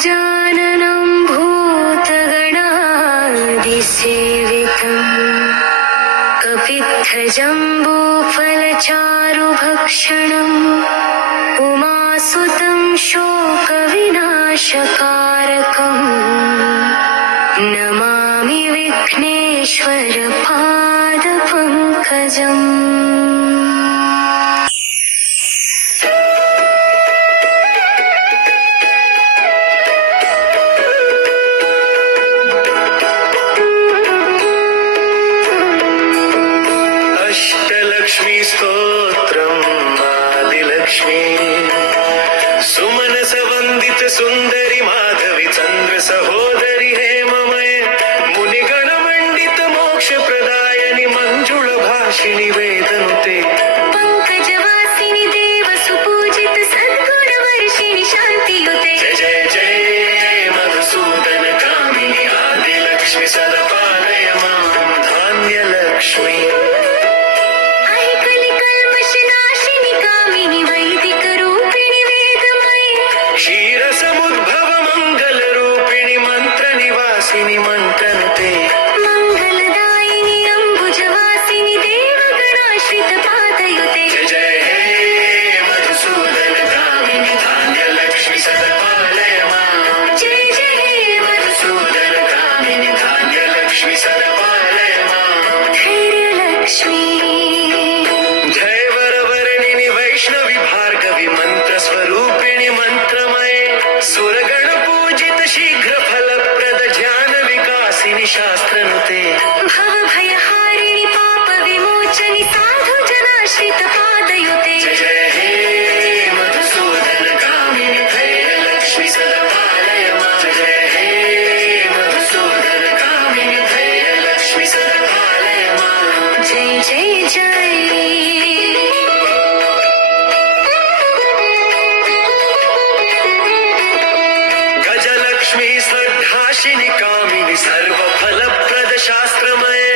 गजाननं भूतगणादिसेवितम् कपित्थजम्बूफलचारुभक्षणम् उमासुतं शोकविनाशकारकम् नमामि विघ्नेश्वरपादपङ्कजम्। अष्टलक्ष्मी स्तोत्रम् आदिलक्ष्मी सुमनस वंदित सुंदरी माधवी चंद्र सहोदरी हेममय मुनिगण मंडित मोक्ष प्रदायनि मंजुळ भाषिणि वेदनुते पंकजवासिनि देव सुपूजित सद्गुण वर्षिणि शांतियुते। जय जय जय मधुसूदन कामिनि आदिलक्ष्मी सदा पालय मां धान्यलक्ष्मी। क्षीरसमुद्भव मंगल रूपिणी मंत्र निवासिनी मंत्रनुते मंगलदायिनी अंबुजवासिनी देवगणाश्रित पादयुते। जय जय हे मधुसूदन कामिनि धान्यलक्ष्मी सदा पालय मां। जय जय हे मधुसूदन कामिनि धान्यलक्ष्मी सदा पालय मां। धैर्यलक्ष्मी जय वरवर्णिनि वैष्णवी भार्गवी मंत्र स्वरूपिणी मंत्रमय सुरगण पूजित शीघ्र फलप्रद ध्यान विकासिनी शास्त्रनुते भवभयहारिणि पाप विमोचनि साधु जनाश्रित पादयुते। जय जय हे मधुसूदन कामिनि धैर्यलक्ष्मी सदा पालय मां। जय हे मधुसूदन कामिनि धैर्यलक्ष्मी सदा पालय मां। जय जय जय गजलक्ष्मी श्रद्धाशिनि कामिनि सर्व फलप्रद शास्त्रमय